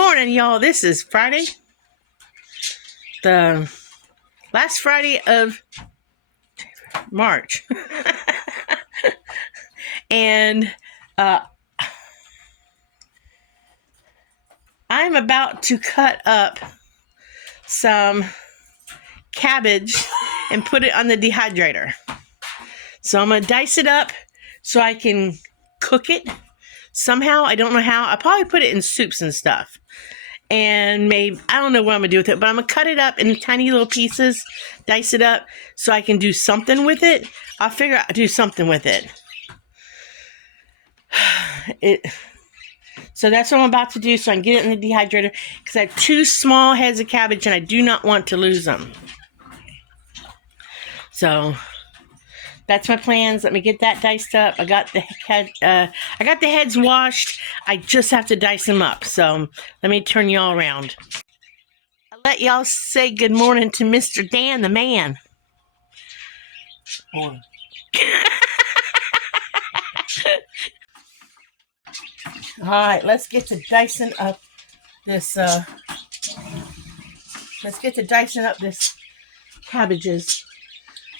morning, y'all. This is Friday, the last Friday of March. And I'm about to cut up some cabbage and put it on the dehydrator. So I'm going to dice it up so I can cook it somehow. I don't know how. I'll probably put it in soups and stuff. And maybe, I don't know what I'm going to do with it, but I'm going to cut it up in tiny little pieces, dice it up so I can do something with it. I'll figure out do something with it. So that's what I'm about to do so I can get it in the dehydrator because I have 2 small heads of cabbage and I do not want to lose them. So that's my plans. Let me get that diced up. I got the heads washed. I just have to dice them up. So let me turn y'all around. I'll let y'all say good morning to Mr. Dan, the man. Morning. All right, let's get to dicing up this. Cabbages.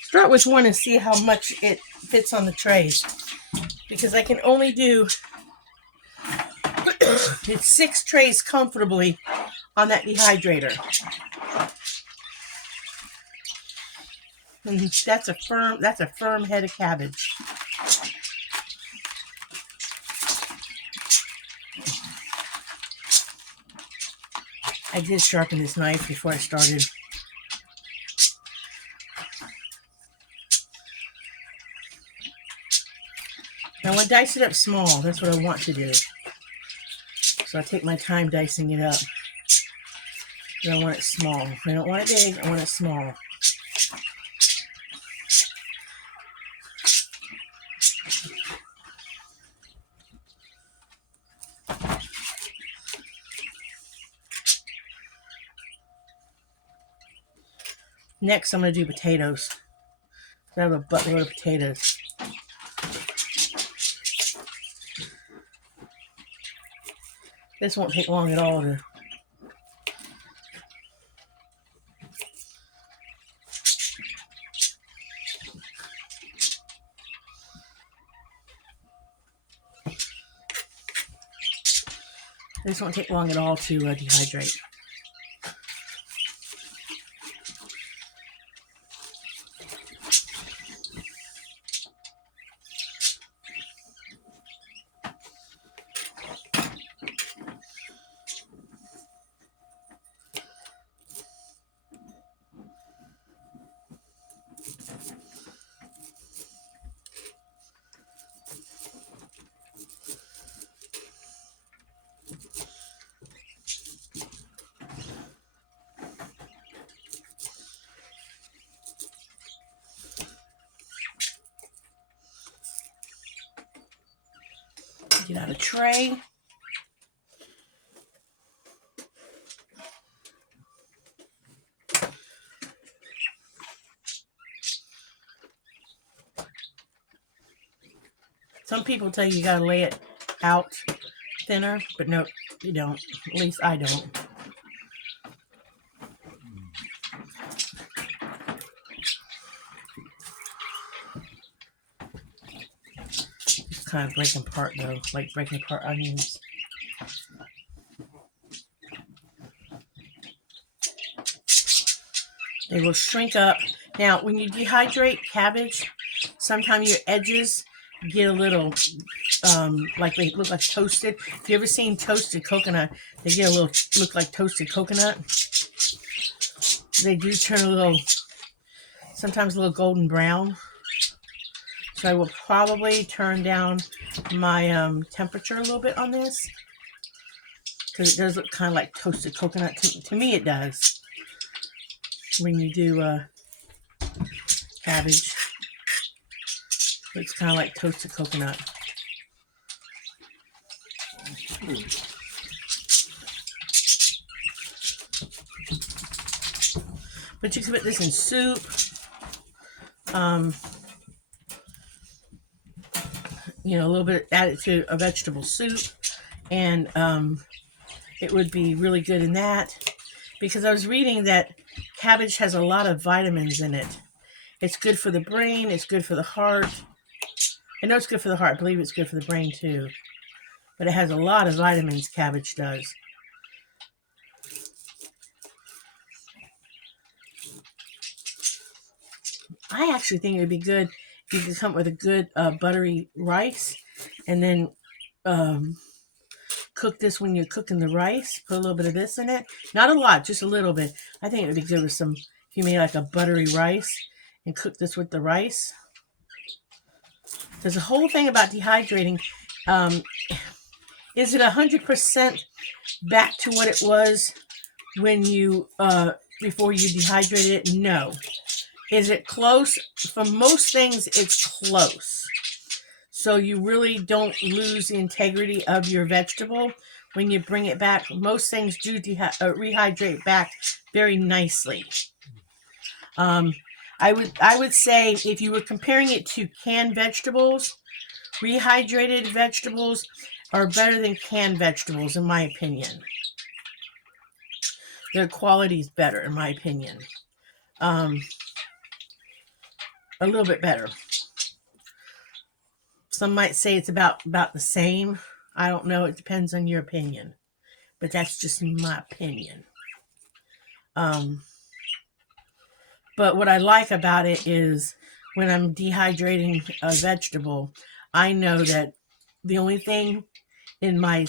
Start with one and see how much it fits on the trays, because I can only do it's 6 trays comfortably on that dehydrator. And that's a firm head of cabbage. I did sharpen this knife before I started. Now I want to dice it up small. That's what I want to do. So I take my time dicing it up. But I want it small. I don't want it big. I want it small. Next, I'm going to do potatoes. I have a buttload of potatoes. This won't take long at all to... This won't take long at all to dehydrate. Get out a tray. Some people tell you gotta lay it out thinner, but no, you don't. At least I don't. It's kind of breaking apart though, like breaking apart onions. They will shrink up. Now, when you dehydrate cabbage, sometimes your edges get a little, like they look like toasted. If you ever seen toasted coconut, they get a little, look like toasted coconut. They do turn a little, sometimes a little golden brown. So I will probably turn down my temperature a little bit on this, because it does look kind of like toasted coconut. To me, it does. When you do cabbage, looks kind of like toasted coconut. But you can put this in soup. You know, a little bit, add it to a vegetable soup, and it would be really good in that, because I was reading that cabbage has a lot of vitamins in it. It's good for the brain. It's good for the heart. I know it's good for the heart. I believe it's good for the brain too. But it has a lot of vitamins, cabbage does. I actually think it would be good if you could come up with a good buttery rice, and then cook this when you're cooking the rice. Put a little bit of this in it. Not a lot, just a little bit. I think it would be good with some, if you made like a buttery rice and cook this with the rice. There's a whole thing about dehydrating. Is it 100% back to what it was when you, before you dehydrated it? No. Is it close? For most things, it's close. So you really don't lose the integrity of your vegetable when you bring it back. Most things do rehydrate back very nicely. I would say if you were comparing it to canned vegetables, rehydrated vegetables are better than canned vegetables, in my opinion. Their quality is better, in my opinion. A little bit better. Some might say it's about the same. I don't know. It depends on your opinion. But that's just my opinion. But what I like about it is when I'm dehydrating a vegetable, I know that the only thing in my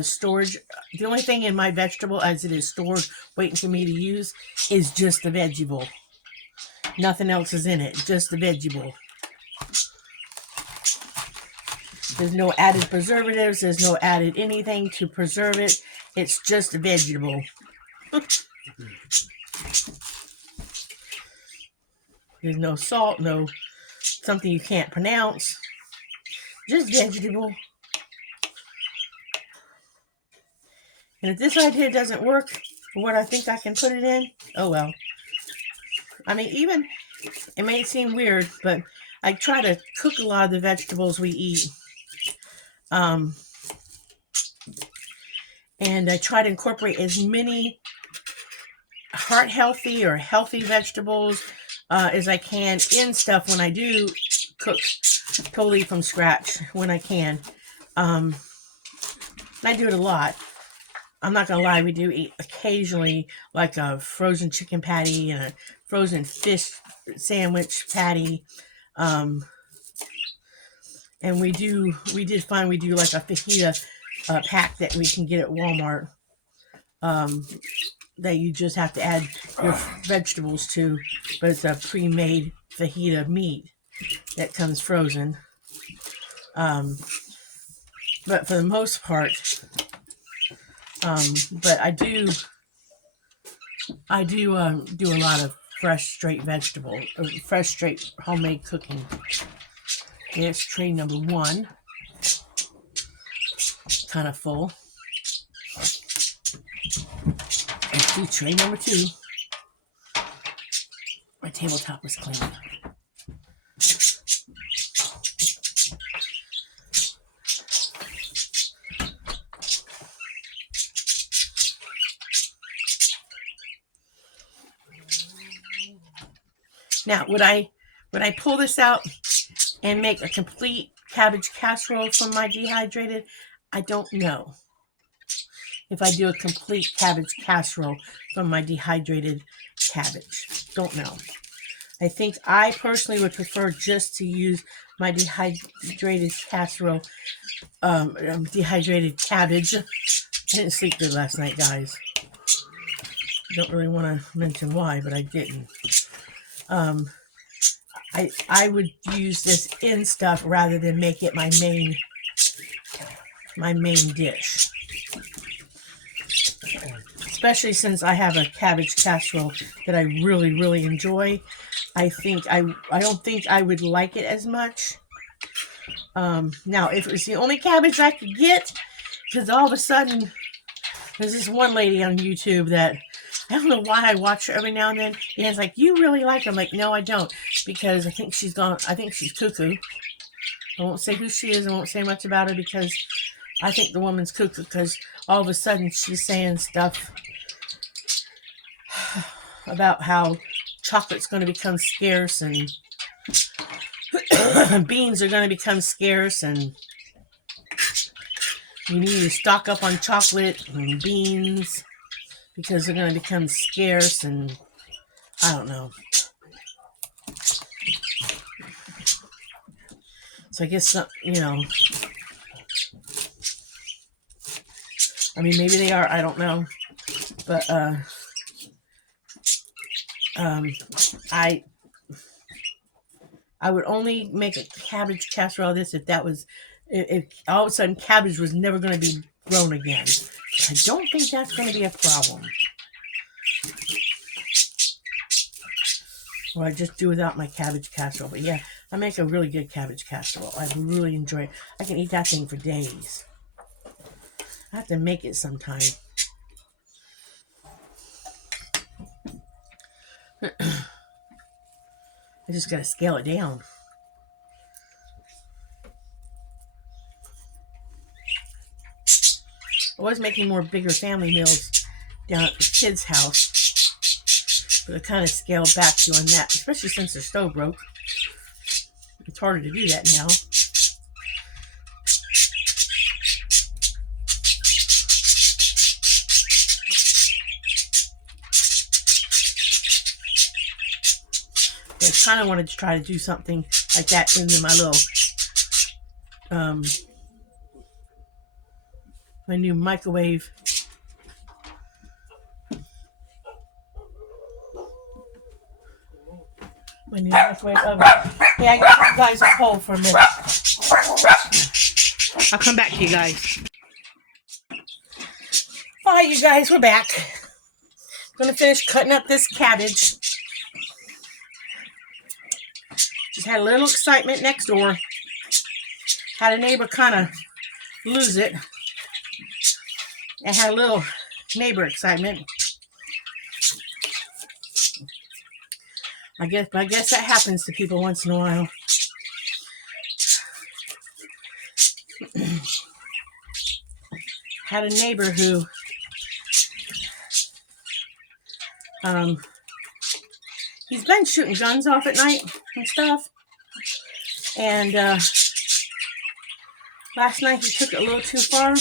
storage, the only thing in my vegetable as it is stored, waiting for me to use, is just the vegetable. Nothing else is in it, just the vegetable. There's no added preservatives. There's no added anything to preserve it. It's just a vegetable. There's no salt, no something you can't pronounce. Just vegetable. And if this idea doesn't work for what I think I can put it in, oh well. I mean, even, it may seem weird, but I try to cook a lot of the vegetables we eat. And I try to incorporate as many heart healthy or healthy vegetables as I can in stuff when I do cook totally from scratch when I can. I do it a lot. I'm not gonna lie, we do eat occasionally like a frozen chicken patty and a frozen fish sandwich patty. And we did find we do like a fajita pack that we can get at Walmart, that you just have to add your vegetables to, but it's a pre-made fajita meat that comes frozen. But for the most part, but I do do a lot of fresh straight vegetable, fresh straight homemade cooking. Here's tray number 1. Kind of full. Let's do tray number 2. My tabletop was clean. Now, would I pull this out and make a complete cabbage casserole from my dehydrated? I don't know if I do a complete cabbage casserole from my dehydrated cabbage. Don't know. I think I personally would prefer just to use my dehydrated casserole, dehydrated cabbage. I didn't sleep good last night, guys. Don't really want to mention why, but I didn't. I would use this in stuff rather than make it my main dish. Especially since I have a cabbage casserole that I really, really enjoy. I don't think I would like it as much. Now, if it was the only cabbage I could get, because all of a sudden, there's this one lady on YouTube that, I don't know why I watch her every now and then. And it's like, you really like her? I'm like, no, I don't. Because I think she's cuckoo. I won't say who she is. I won't say much about her because I think the woman's cuckoo because all of a sudden she's saying stuff about how chocolate's going to become scarce and beans are going to become scarce and you need to stock up on chocolate and beans because they're going to become scarce, and I don't know. So I guess, you know, I mean, maybe they are, I don't know. But, I would only make a cabbage casserole of this if that was, if all of a sudden cabbage was never going to be grown again. I don't think that's going to be a problem. Or I just do without my cabbage casserole. But yeah, I make a really good cabbage casserole. I really enjoy it. I can eat that thing for days. I have to make it sometime. I just gotta scale it down. I was making more bigger family meals down at the kids' house, but I kind of scaled back doing that, especially since the stove broke. It's harder to do that now. But I kind of wanted to try to do something like that in my little, my new microwave. My new microwave oven. Yeah, I got you guys a hold for a minute. I'll come back to you guys. Alright, you guys, we're back. I'm gonna finish cutting up this cabbage. Just had a little excitement next door. Had a neighbor kind of lose it. And had a little neighbor excitement. I guess that happens to people once in a while. Had a neighbor who he's been shooting guns off at night and stuff. And last night he took it a little too far.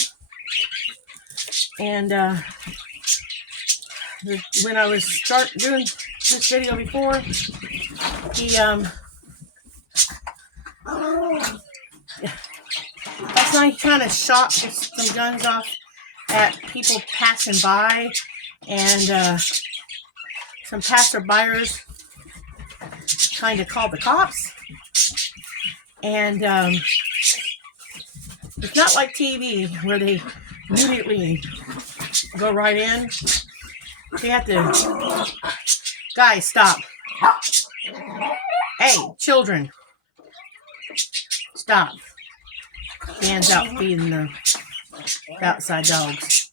And when I was doing this video before, he last night he kind of shot some guns off at people passing by, and some passerbyers trying to call the cops. And it's not like TV where they immediately go right in. You have to, guys, stop. Hey, children, stop. Dan's out feeding the outside dogs.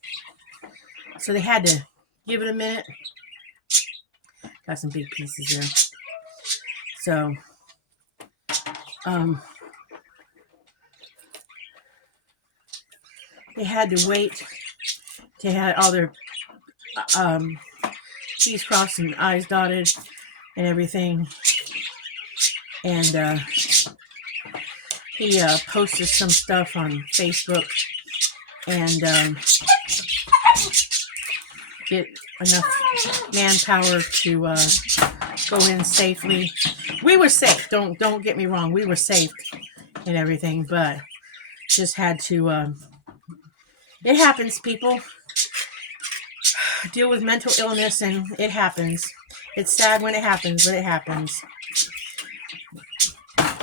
So they had to give it a minute. Got some big pieces there. So, they had to wait to have all their T's crossed and I's dotted and everything. And he posted some stuff on Facebook and get enough manpower to go in safely. We were safe. Don't get me wrong. We were safe and everything, but just had to. It happens, people. Deal with mental illness, and it happens. It's sad when it happens, but it happens.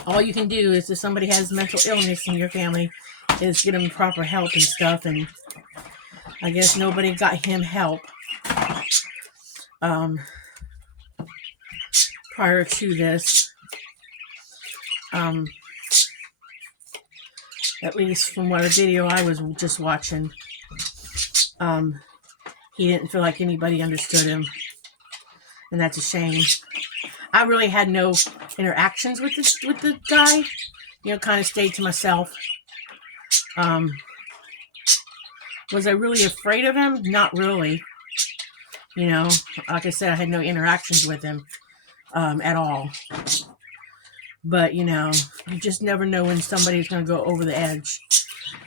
All you can do is if somebody has mental illness in your family is get them proper help and stuff, and I guess nobody got him help prior to this. At least from what a video I was just watching, he didn't feel like anybody understood him, and that's a shame. I really had no interactions with the guy, you know, kind of stayed to myself. Was I really afraid of him? Not really. You know, like I said, I had no interactions with him at all. But, you know, you just never know when somebody's going to go over the edge.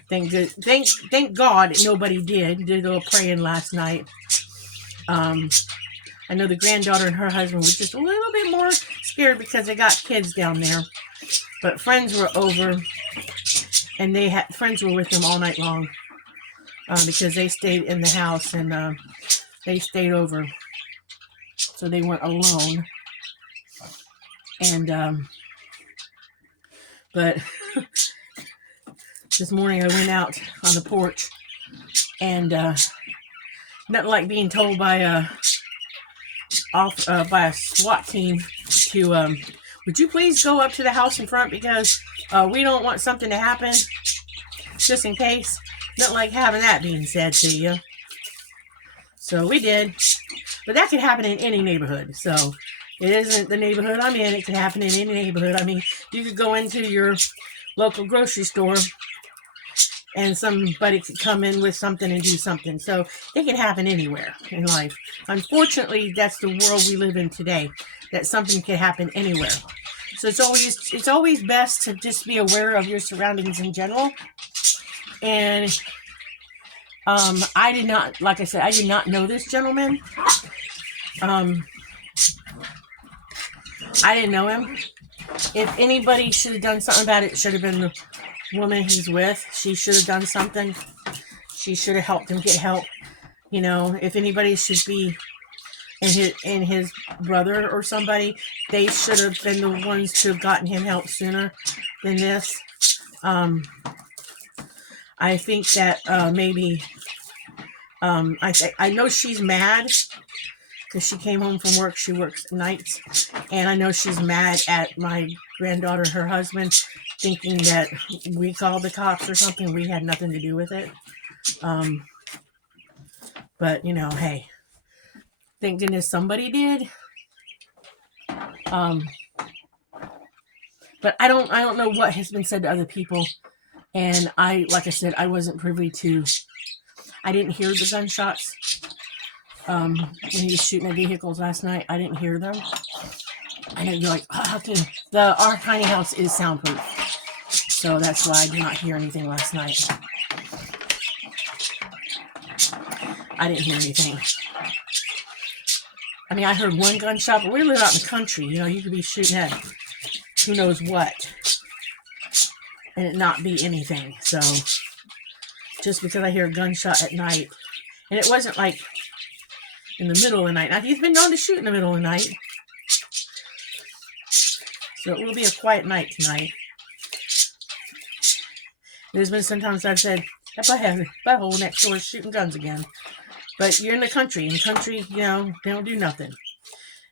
Thank God nobody did. Did a little praying last night. I know the granddaughter and her husband were just a little bit more scared because they got kids down there. But friends were over, and friends were with them all night long because they stayed in the house, and they stayed over, so they weren't alone. And but this morning I went out on the porch, and nothing like being told by a SWAT team to would you please go up to the house in front because we don't want something to happen, just in case. Nothing like having that being said to you. So we did, but that could happen in any neighborhood. So it isn't the neighborhood I'm in. It can happen in any neighborhood. I mean, you could go into your local grocery store and somebody could come in with something and do something. So it can happen anywhere in life. Unfortunately, that's the world we live in today, that something can happen anywhere. So it's always best to just be aware of your surroundings in general. And I did not, like I said, I did not know this gentleman. I didn't know him. If anybody should have done something about it, it should have been the woman he's with. She should have done something. She should have helped him get help. You know, if anybody should be in his brother or somebody, they should have been the ones to have gotten him help sooner than this. I think that maybe I know she's mad because she came home from work. She works nights, and I know she's mad at my granddaughter, her husband, thinking that we called the cops or something. We had nothing to do with it. But you know, hey, thank goodness somebody did. But I don't know what has been said to other people, and like I said, I wasn't privy to. I didn't hear the gunshots when he was shooting at vehicles last night. I didn't hear them. I know you're like, oh, how can our tiny house is soundproof, so that's why I did not hear anything last night. I didn't hear anything. I mean, I heard one gunshot, but we live out in the country. You know, you could be shooting at who knows what and it not be anything. So just because I hear a gunshot at night, and it wasn't like in the middle of the night. Now, he's been known to shoot in the middle of the night, so it will be a quiet night tonight. There's been sometimes I've said, that butthole next door is shooting guns again. But you're in the country. In the country, you know, they don't do nothing.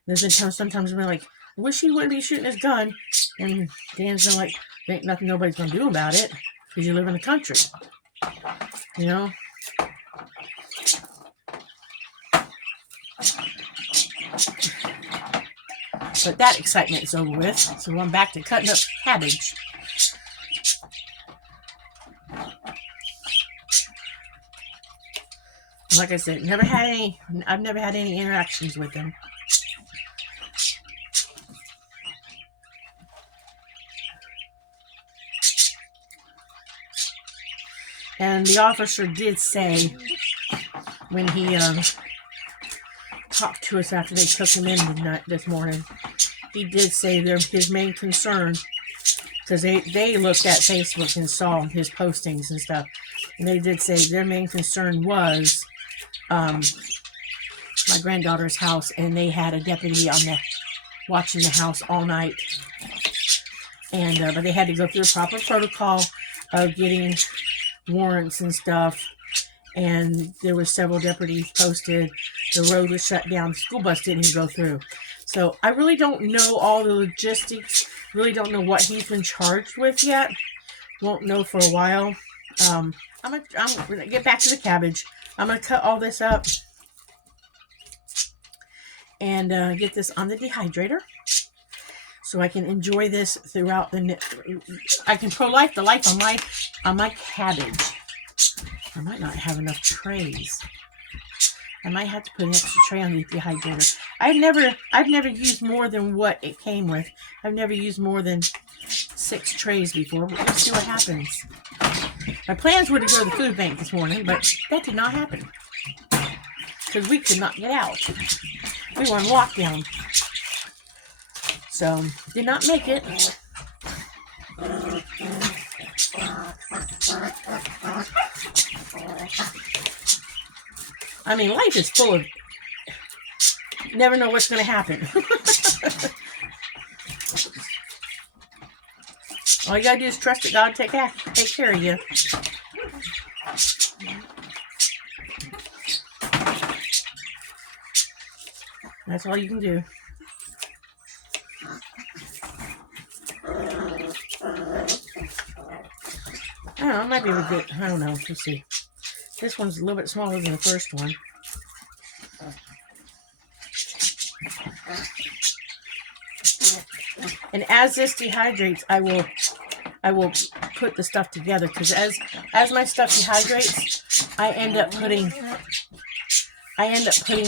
There's been times sometimes we're like, I wish he wouldn't be shooting his gun. And Dan's been like, there ain't nothing nobody's going to do about it because you live in the country. You know? But that excitement is over with. So I'm back to cutting up cabbage. Like I said, I've never had any interactions with him. And the officer did say when he talked to us after they took him in this morning, he did say his main concern, because they looked at Facebook and saw his postings and stuff, and they did say their main concern was my granddaughter's house, and they had a deputy on there watching the house all night. And but they had to go through the proper protocol of getting warrants and stuff, and there were several deputies posted. The road was shut down. The school bus didn't even go through. So I really don't know all the logistics. Really don't know what he's been charged with yet. Won't know for a while. I'm gonna get back to the cabbage. I'm gonna cut all this up and get this on the dehydrator so I can enjoy this throughout I can pro-life the life on my cabbage. I might not have enough trays. I might have to put an extra tray on the dehydrator. I've never used more than what it came with. I've never used more than 6 trays before, but we'll see what happens. My plans were to go to the food bank this morning, but that did not happen because we could not get out. We were on lockdown, so did not make it. I mean, life is full of, you never know what's going to happen. All you got to do is trust that God take care of you. That's all you can do. I don't know, I might be able to get, I don't know, let's see. This one's a little bit smaller than the first one. And as this dehydrates, I will put the stuff together, because as my stuff dehydrates, I end up putting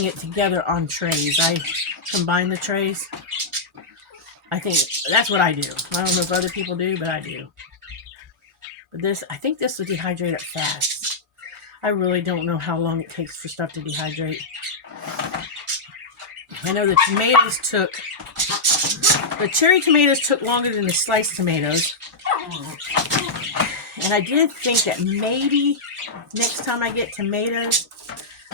it together on trays. I combine the trays. I think that's what I do. I don't know if other people do, but I do. But I think this will dehydrate it fast. I really don't know how long it takes for stuff to dehydrate. I know the cherry tomatoes took longer than the sliced tomatoes. And I did think that maybe next time I get tomatoes,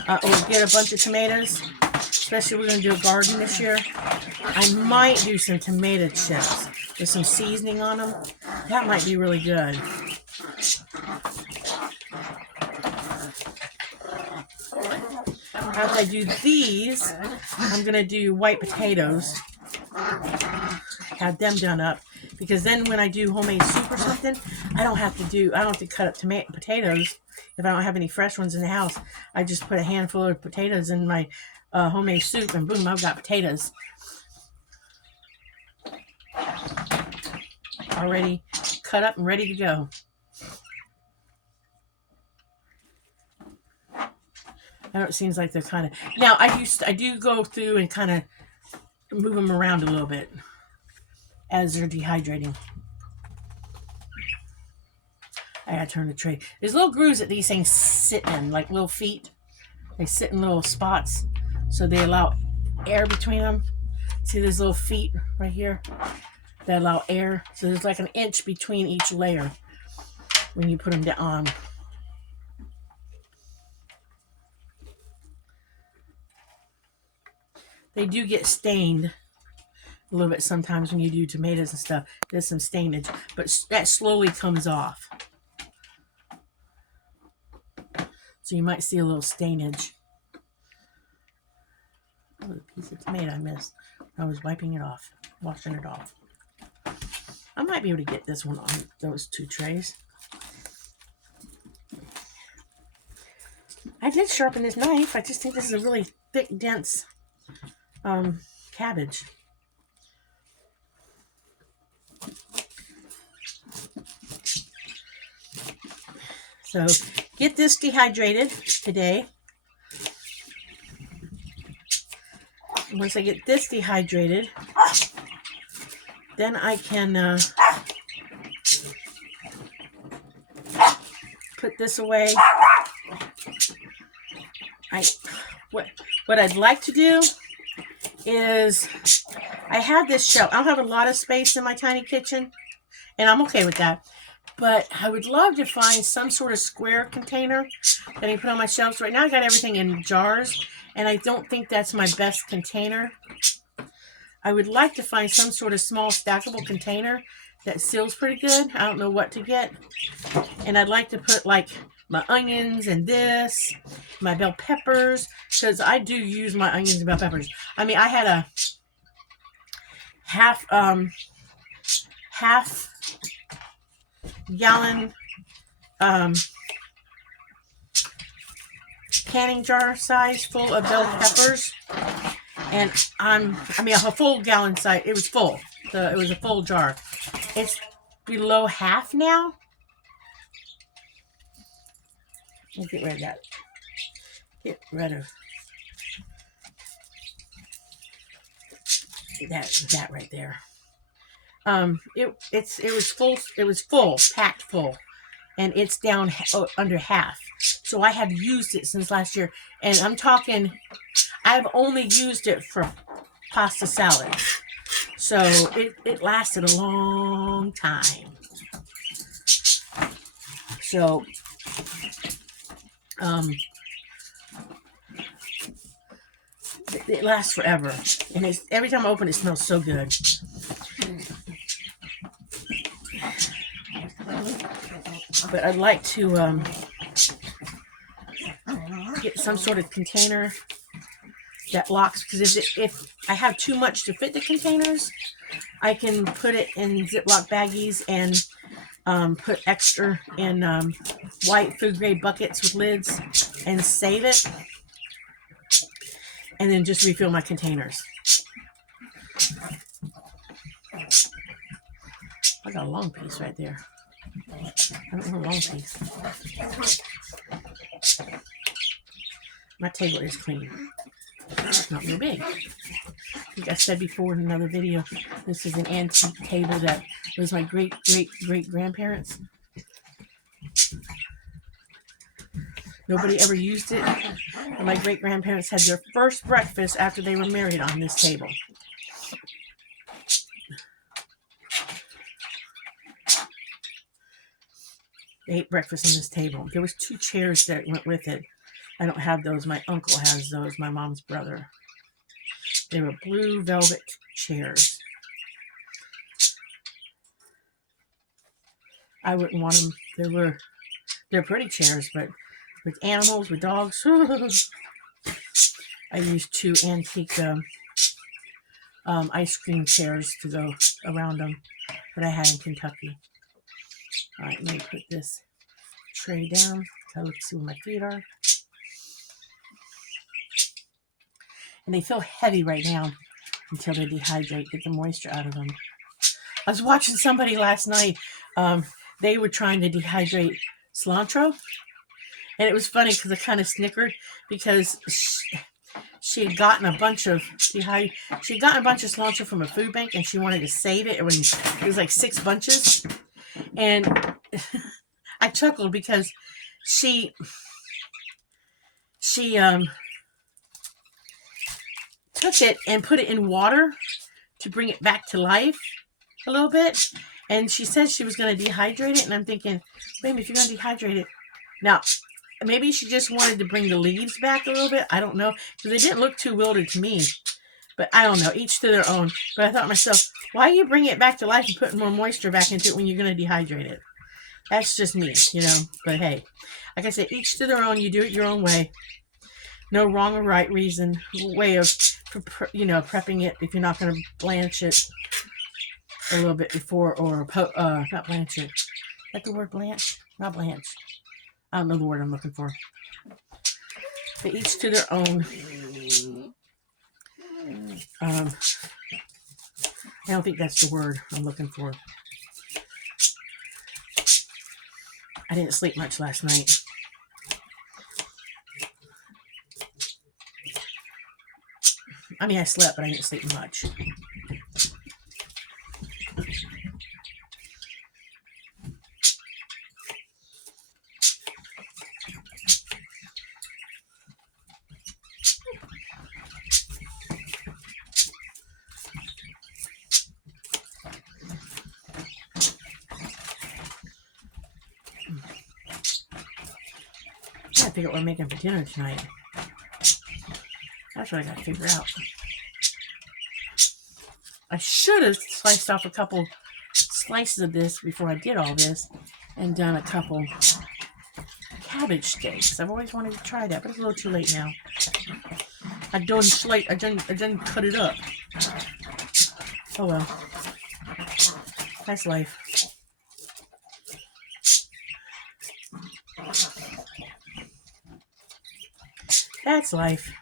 or get a bunch of tomatoes, especially we're going to do a garden this year, I might do some tomato chips with some seasoning on them. That might be really good. After I do these, I'm going to do white potatoes. Have them done up. Because then when I do homemade soup or something, I don't have to cut up potatoes if I don't have any fresh ones in the house. I just put a handful of potatoes in my homemade soup, and boom, I've got potatoes already cut up and ready to go. I know it seems like they're kind of... Now, I do go through and kind of move them around a little bit as they're dehydrating. I gotta turn the tray. There's little grooves that these things sit in, like little feet. They sit in little spots, so they allow air between them. See these little feet right here that allow air? So there's like an inch between each layer when you put them down. They do get stained a little bit sometimes when you do tomatoes and stuff. There's some stainage, but that slowly comes off. So you might see a little stainage. Oh, a piece of tomato I missed. I was wiping it off, washing it off. I might be able to get this one on those 2 trays. I did sharpen this knife. I just think this is a really thick, dense cabbage. So get this dehydrated today. Once I get this dehydrated, then I can put this away. What I'd like to do is, I have this shelf. I don't have a lot of space in my tiny kitchen, and I'm okay with that. But I would love to find some sort of square container that I can put on my shelves. Right now I got everything in jars, and I don't think that's my best container. I would like to find some sort of small stackable container that seals pretty good. I don't know what to get. And I'd like to put like my onions and this, my bell peppers, because I do use my onions and bell peppers. I mean, I had a half gallon canning jar size full of bell peppers, and I mean a full gallon size. It was full. It was a full jar. It's below half now. Let me get rid of that. Get rid of that right there. It was full. It was full, packed full, and it's down under half. So I have used it since last year, and I'm talking. I've only used it for pasta salad, so it lasted a long time. So it lasts forever, and every time I open it, it smells so good. But I'd like to get some sort of container that locks, because if I have too much to fit the containers, I can put it in Ziploc baggies and put extra in white food grade buckets with lids and save it, and then just refill my containers. I got a long piece right there. I don't want a long piece. My table is clean. It's not real big. I think I said before in another video, this is an antique table that was my great-great-great-grandparents. Nobody ever used it. And my great-grandparents had their first breakfast after they were married on this table. They ate breakfast on this table. There was 2 chairs that went with it. I don't have those. My uncle has those, my mom's brother. They were blue velvet chairs. I wouldn't want them. They're pretty chairs, but with animals, with dogs. I used 2 antique ice cream chairs to go around them that I had in Kentucky. All right, let me put this tray down so I look see where my feet are. And they feel heavy right now until they dehydrate, get the moisture out of them. I was watching somebody last night. They were trying to dehydrate cilantro. And it was funny because I kind of snickered because she had gotten a bunch of cilantro from a food bank, and she wanted to save it. It was like 6 bunches. And I chuckled because she took it and put it in water to bring it back to life a little bit. And she said she was going to dehydrate it. And I'm thinking, baby, if you're going to dehydrate it. Now, maybe she just wanted to bring the leaves back a little bit. I don't know. Because they didn't look too wilted to me. But I don't know. Each to their own. But I thought to myself, why are you bringing it back to life and putting more moisture back into it when you're going to dehydrate it? That's just me, you know. But hey, like I said, each to their own. You do it your own way. No wrong or right way of, prepping it if you're not going to blanch it a little bit before, or not blanch it. Is that the word blanch? Not blanch. I don't know the word I'm looking for. But each to their own. I don't think that's the word I'm looking for. I didn't sleep much last night. I mean, I slept, but I didn't sleep much. I gotta figure out what I'm making for dinner tonight. That's what I gotta figure out. I should have sliced off a couple slices of this before I did all this and done a couple cabbage steaks. I've always wanted to try that, but it's a little too late now. I didn't cut it up. Oh well. That's life. That's life.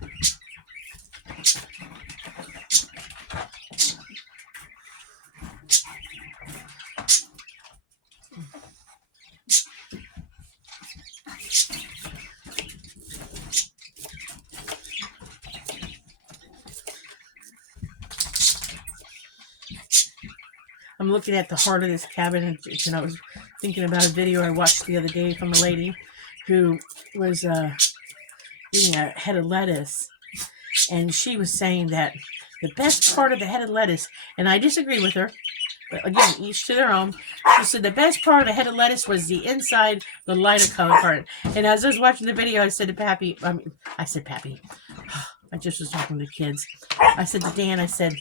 I'm looking at the heart of this cabbage, and I was thinking about a video I watched the other day from a lady who was eating a head of lettuce, and she was saying that the best part of the head of lettuce, and I disagree with her, but again, each to their own. She said the best part of the head of lettuce was the inside, the lighter color part. And as I was watching the video, I said to Pappy, I said, Pappy, I just was talking to the kids. I said to Dan, I said,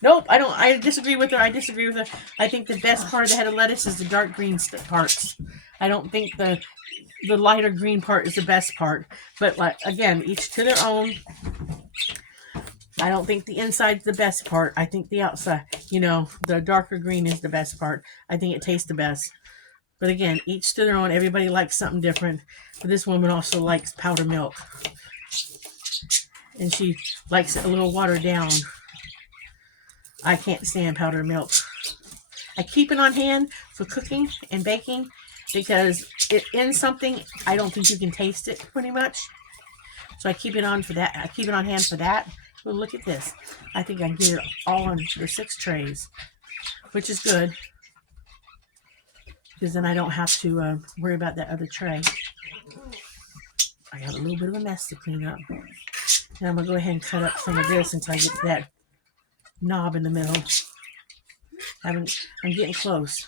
nope, I don't. I disagree with her. I disagree with her. I think the best part of the head of lettuce is the dark green parts. I don't think the lighter green part is the best part. But like again, each to their own. I don't think the inside's the best part. I think the outside, the darker green is the best part. I think it tastes the best. But again, each to their own. Everybody likes something different. But this woman also likes powdered milk. And she likes it a little watered down. I can't stand powdered milk. I keep it on hand for cooking and baking because in something, I don't think you can taste it pretty much. So I keep it on for that. I keep it on hand for that. Well, look at this. I think I can get it all on the 6 trays, which is good because then I don't have to worry about that other tray. I got a little bit of a mess to clean up. And I'm going to go ahead and cut up some of this until I get to that knob in the middle. I'm getting close.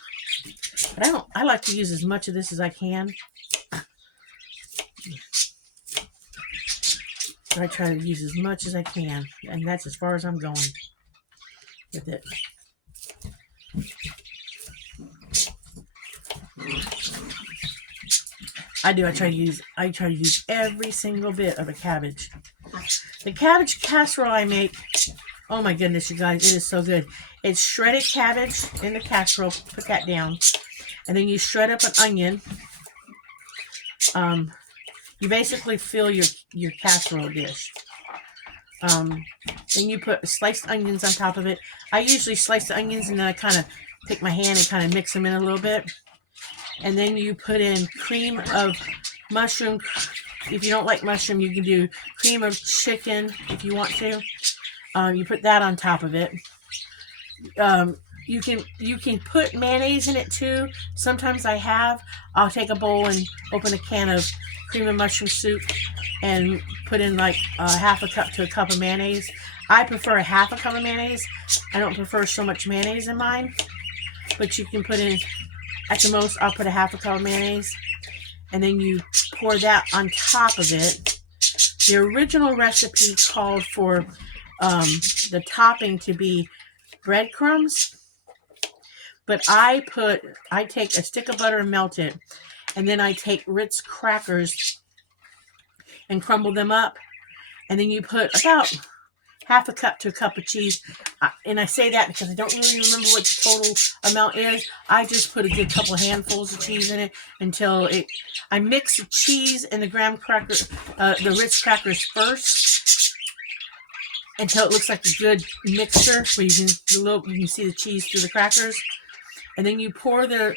But I like to use as much of this as I can. I try to use as much as I can, and that's as far as I'm going with it. I try to use every single bit of a cabbage. The cabbage casserole I make, oh my goodness, you guys, it is so good. It's shredded cabbage in the casserole. Put that down, and then you shred up an onion. You basically fill your casserole dish. Then you put sliced onions on top of it. I usually slice the onions and then I kind of take my hand and kind of mix them in a little bit. And then you put in cream of mushroom. If you don't like mushroom, you can do cream of chicken if you want to. You put that on top of it. You can put mayonnaise in it too. Sometimes I'll take a bowl and open a can of cream of mushroom soup and put in like half a cup to a cup of mayonnaise. I prefer a half a cup of mayonnaise. I don't prefer so much mayonnaise in mine. But you can put in, at the most, I'll put a half a cup of mayonnaise. And then you pour that on top of it. The original recipe called for the topping to be breadcrumbs. But I take a stick of butter and melt it. And then I take Ritz crackers and crumble them up. And then you put about half a cup to a cup of cheese. And I say that because I don't really remember what the total amount is. I just put a good couple of handfuls of cheese in it until I mix the cheese and the graham cracker, the Ritz crackers first, until it looks like a good mixture where you can see the cheese through the crackers. And then you pour the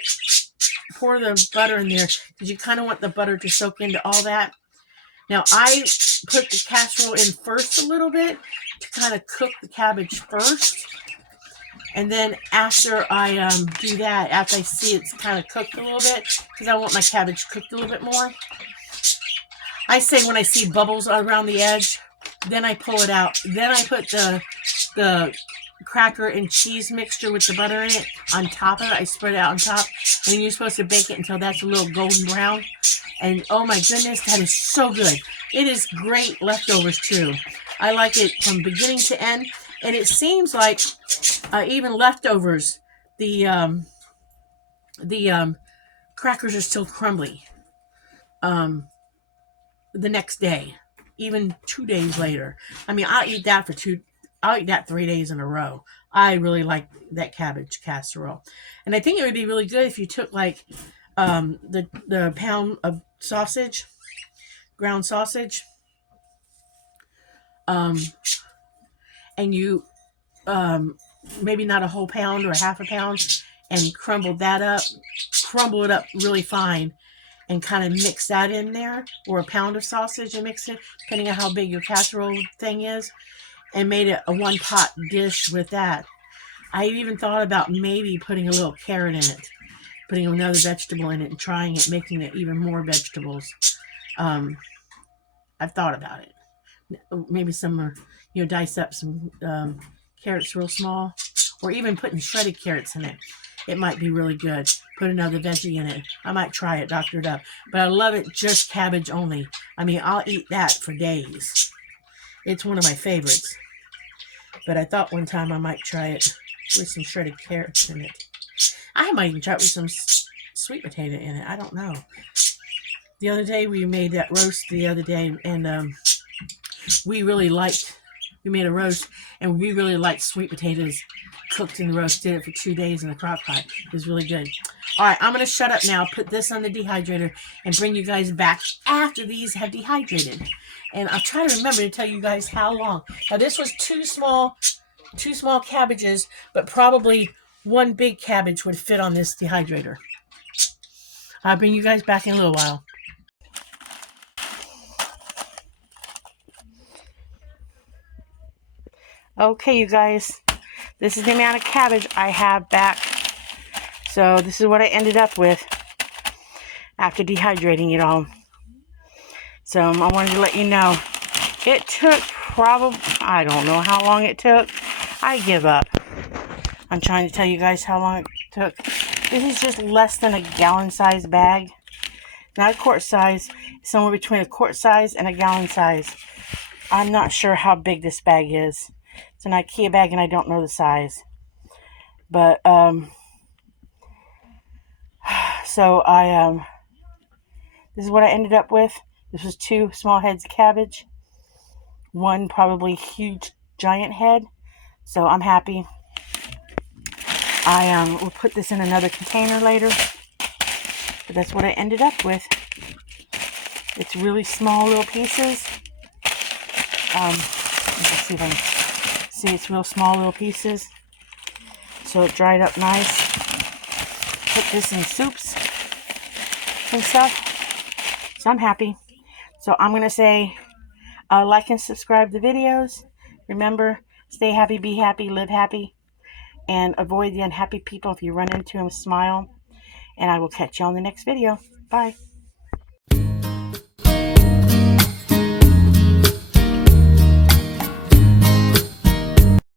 butter in there because you kind of want the butter to soak into all that. Now, I put the casserole in first a little bit to kind of cook the cabbage first. And then after I do that, after I see it's kind of cooked a little bit, because I want my cabbage cooked a little bit more, I say when I see bubbles around the edge, then I pull it out. Then I put the cracker and cheese mixture with the butter in it on top of it. I spread it out on top, and then you're supposed to bake it until that's a little golden brown. And oh my goodness, that is so good. It is great leftovers too. I like it from beginning to end, and it seems like even leftovers, the crackers are still crumbly the next day, even 2 days later. I mean, I'll eat that 3 days in a row. I really like that cabbage casserole. And I think it would be really good if you took like the pound of sausage, ground sausage, and you maybe not a whole pound or a half a pound, and crumble it up really fine, and kind of mix that in there, or a pound of sausage and mix it, depending on how big your casserole thing is, and made it a one pot dish with that. I even thought about maybe putting a little carrot in it, putting another vegetable in it and trying it, making it even more vegetables. Um, I've thought about it. Maybe some, dice up some carrots real small, or even putting shredded carrots in it. It might be really good. Put another veggie in it. I might try it, doctor it up. But I love it just cabbage only. I mean, I'll eat that for days. It's one of my favorites. But I thought one time I might try it with some shredded carrots in it. I might even try it with some sweet potato in it. I don't know. The other day we made that roast the other day, and we made a roast, and we really liked sweet potatoes cooked in the roast. Did it for 2 days in the crock pot. It was really good. All right, I'm going to shut up now, put this on the dehydrator, and bring you guys back after these have dehydrated. And I'll try to remember to tell you guys how long. Now, this was two small cabbages, but probably one big cabbage would fit on this dehydrator. I'll bring you guys back in a little while. Okay, you guys, this is the amount of cabbage I have back. So this is what I ended up with after dehydrating it all. So I wanted to let you know. It took I don't know how long it took. I give up. I'm trying to tell you guys how long it took. This is just less than a gallon size bag. Not a quart size. Somewhere between a quart size and a gallon size. I'm not sure how big this bag is. It's an IKEA bag and I don't know the size. But, so this is what I ended up with. This was 2 small heads of cabbage. 1 probably huge giant head. So I'm happy. I will put this in another container later. But that's what I ended up with. It's really small little pieces. Let's see if I can see, it's real small little pieces. So it dried up nice. Put this in soups and stuff. So I'm happy. So I'm going to say like and subscribe to videos. Remember, stay happy, be happy, live happy. And avoid the unhappy people. If you run into them, smile. And I will catch you on the next video. Bye.